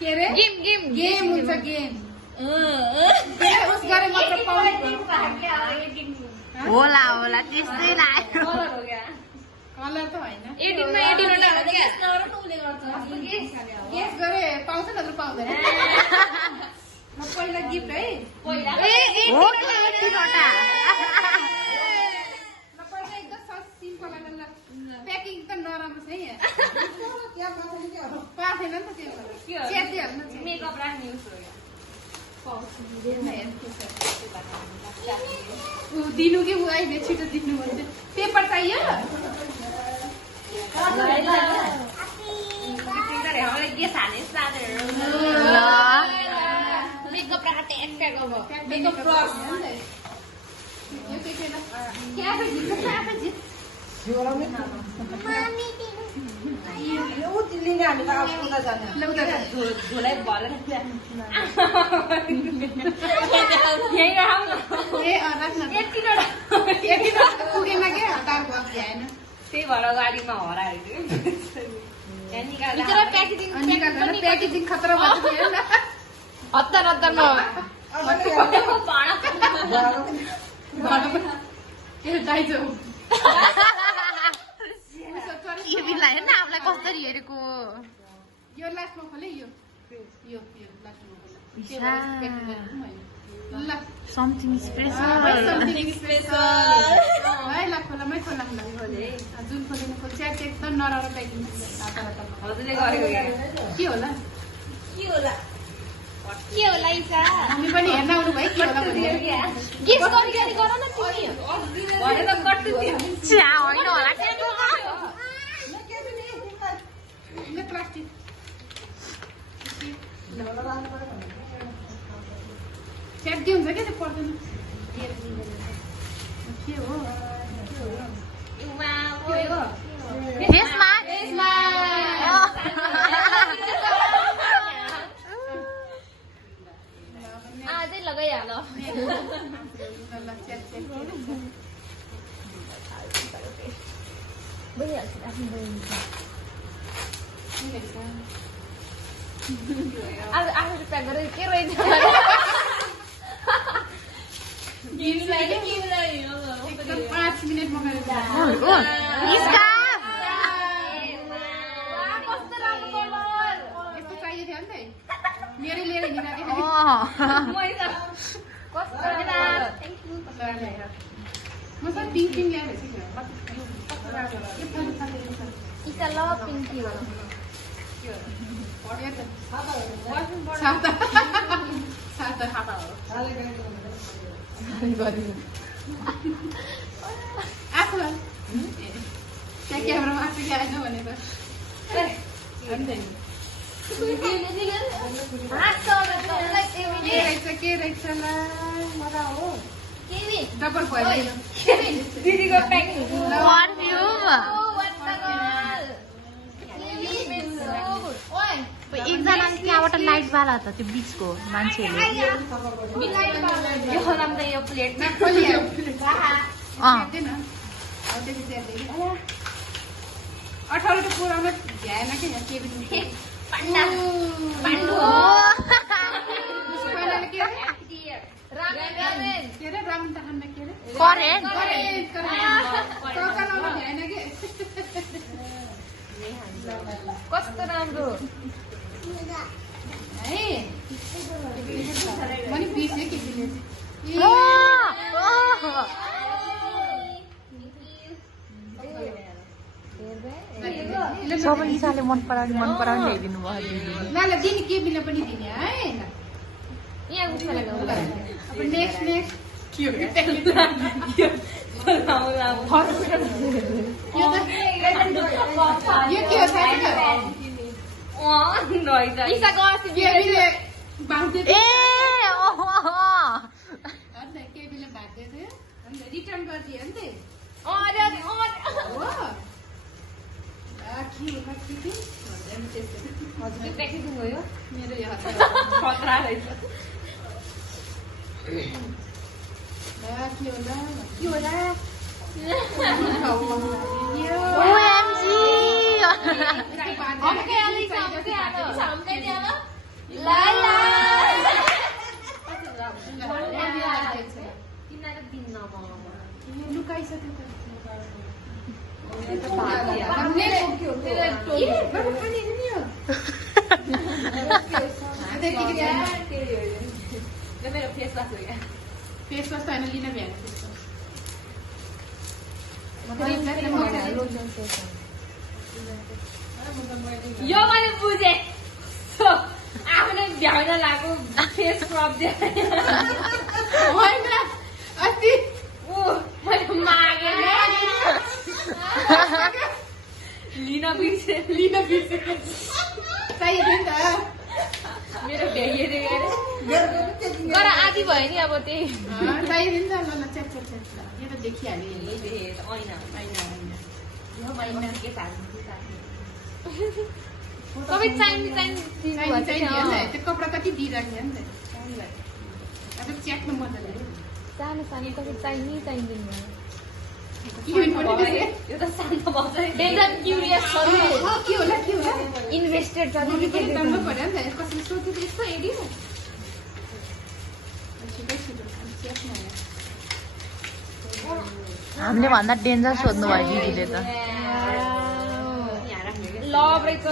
के रे गेम हुन्छ गेम उस गरे मात्र पाउने होला त्यस्तै लाग्यो कलर त होइन 18 मा 18 वटा हो क्या गेस गरे पाउँछ नत्र पाउँदैन म पहिला गिफ्ट है पहिला हो कि 18 वटा ल पहिला एकदम सिम्पल ल प्याकिङ त नराम्रो छ है क्या मसले के हो पाथेन नि त त्यो च्यात्दै हाल्नु मेकअप राख्ने उस हो दिनु कि ऊ अहिले छिटो दिनु भन्छ पेपर चाहियो हामीलाई के खाने साथीहरु ल मेकअप राख्ने एक्ट्याक अब मेकअप ब्रस यो के के क्या पे जित क्या पे जित झोलाई भलेर यही राख्नु ए राख्न 18 वटा पुगेन के हतार भयो भ्याएन त्यही भएर गाडीमा हरायो प्याकेजिङ खतरा भएको थियो नि हतार हतारमा दाइजो के बिल्ला हेर्न आफूलाई कसरी हेरेको यो लास्टमा खोले यो लास्टमा ल समथिङ स्पेशल है ल खोलामै खोला जुन खोलेको खोल च्याट एकदम नराम्रो प्याकिङ हजुरले गरेको के होला के होला इसा हामी पनि हेर्न आउनु भयो के होला भनेर गेस गरी गर न तिमी भने त कट्टु थियो छ्या होइन होला ल प्लास्टिक च्याट्दी हुन्छ क्या त्यो पर्दैन के हो त्यसमा आजै लगाइहाल आज आफू प्याक गरेर के रहेछ एकदम 5 मिनेट मगाएर कस्तो राम्रो कलर यस्तो चाहिएको थियो नि त मेरै लिएर हिँडेको कस्तो म सब पिङ ल्याएर इसा ल पिङ्की हो आफूलाई त्यहाँ क्यामेरामा आफू आएन भनेर के रहेछ ल मजा हो डबल भयो दिदीको प्याकिङ एकजनाले त्यहाँबाट लाइट बाला त त्यो बिचको मान्छेहरूले यो खोलाम त यो प्लेटमा 18 त पुराउन भ्याएन कि यहाँ के पनि पाण्डु पहिलाले के अरे रामन ताखानमा के अरे चौकालाउन भ्याएन कि कस्तो राम्रो है पनि बिर्सेँ कि सबै इसाले मन पराउने ल्याइदिनु भयो दिदीले ल दिने के बिना पनि दिने है यहाँ उठ्न लाग्यो अब नेक्स्ट के हो यो के हो थाहा छ इसाको अस्ति केबीले बाँध्दै ए केबीले भाग्दै थियो अन्त रिटर्न गरिदियो नि त अरे हो के हो हजुरको प्याकेजिङ हो यो मेरो यो खतरा रहेछ के होला ओएमजी मेरो फेस वास हो क्या फेस वास त होइन लिन भ्याएर यो मैले बुझेँ आफ्नै भ्याउन लागेको फेस क्रप होइन अस्ति मैले मागेँ लिन बिर्सेँ चाहियो नि त मेरो भ्याइएर तर आधी भयो नि अब त्यही चाहियो नि त ल ल च्याप यो त देखिहाल्यो सबै चाहिने त्यो कपडा कति दिइराख्यो नि त अब च्याप्नु मजाले सानो सानो कसै चाहिँदैन यो त शान्त भन्छ डेन्जर क्युरियस के होला इन्भेस्टेड छ राम्रो पऱ्यो नि त कसैले सोध्यो त यस्तो हेऱ्यो हामीले भन्दा डेन्जर सोध्नु भयो दिदीले त लभ रहेछ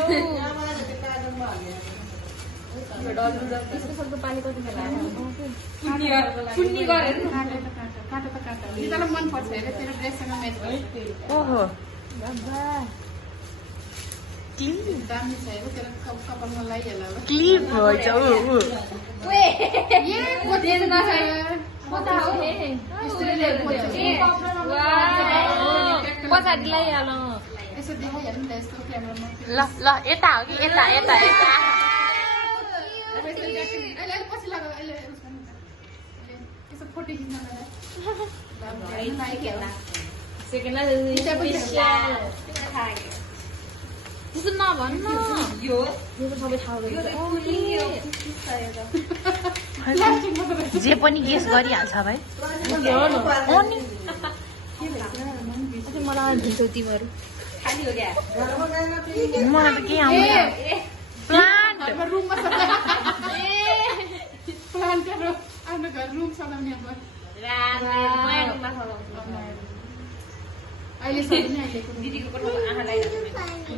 पानी कति पुण्य गरेर नितालाई मन पर्छ हेर तेरो ड्रेससँग म्याच गर्छ ओहो दामी छ हेर तेरो कपालमा लगाइहाल्ला अब क्लिप भएछ पछाडि लगाइहाल यसो देखाइहाल्नु नि त यस्तो क्यामेरामा ल यता हो कि यता अहिले पछि लगा अहिले यसो फोटो खिच्न त्यस्तो नभन्न यो सबै थाहा जे पनि गेस गरिहाल्छ भाइ मलाई दिन्छौ तिमीहरू खाली हो क्या मलाई त केही आउँदैन प्लान्ट रुममा प्लान्ट आफ्नो घर रुम सजाउने अब अहिले दिदीको कोठामा आँखा लगाइरहेको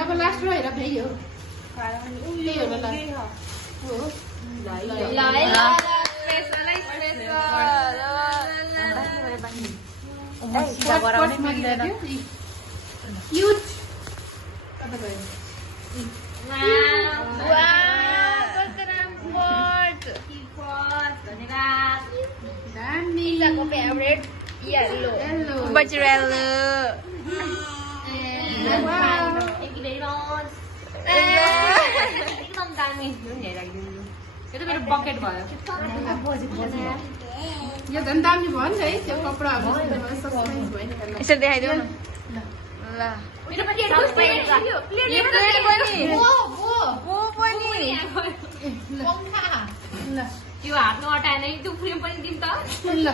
अब लास्ट रो हेर भ्याइ हो त्यही हो सिधा गराउनै मिल्दैन क्युट फेभरेट येलो बजरेलो एकदम दामी यो त मेरो बकेट भयो यो झन् दामी भयो नि त है त्यो कपडाहरू सस्पेन्स भयो नि यसरी देखाइदेऊ न ल मेरो प्लेट पनि त्यो हातमा अटाएन त्यो फ्रेम पनि दिउँ त ल